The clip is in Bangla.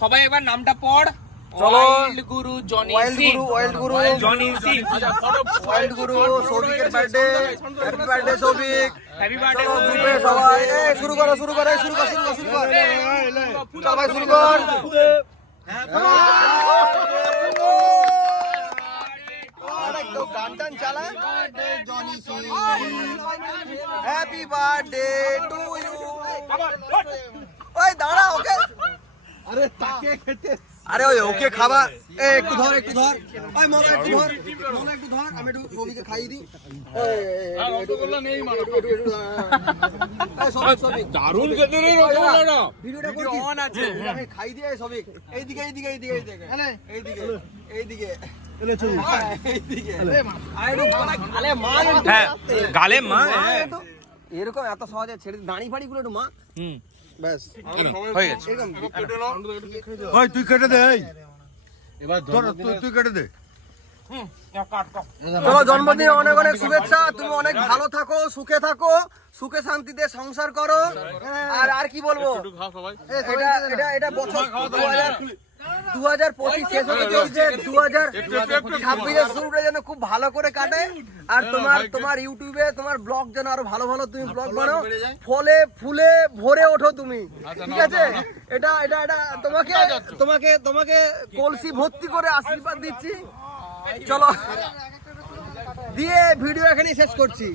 সবাই এবার নামটা পড়। চলো। Wild guru Johnny Singh. Wild guru Johnny Singh. Wild guru সৌভিকের birthday. Happy birthday Souvik. Happy birthday গ্রুপে সবাই শুরু করো শুরু কর। সবাই শুরু কর। গান টান চালা। Happy birthday to you. ওই দাঁড়া ওকে। আরে তাকে খেতে আরে ওই ওকে খাবার একটু ধর ওই মজা একটু ধর আমি একটু সবিকে খাইয়ে দিই। দারুণ খেতে রে রসগোল্লাটা। ভিডিও অন আছে, আমি খাই দিয়ে সবিক। এইদিকে গালে মা। এরকম এত সহজে ছেড়ে দাঁড়ি ফাড়ি গুলো একটু মা। ব্যাস হয়ে গেছে। ওই তুই কেটে দে। এবার তুই কেটে দে। চলো, জন্মদিনে অনেক অনেক শুভেচ্ছা। তুমি অনেক ভালো থাকো, সুখে থাকো, সুখে শান্তিতে সংসার করো। আর কি বলবো, এটা বছর 2025 শেষ হতে চলছে। 2026 শুরুটা যেন খুব ভালো করে কাটে। আর তোমার ইউটিউবে তোমার ব্লগ যেন আরো ভালো ভালো তুমি ব্লগ বানাও, ফলে ফুলে ভরে ওঠো তুমি, ঠিক আছে? এটা তোমাকে কলসি ভর্তি করে আশীর্বাদ দিচ্ছি। চলো, দিয়ে ভিডিও এখানেই শেষ করছি।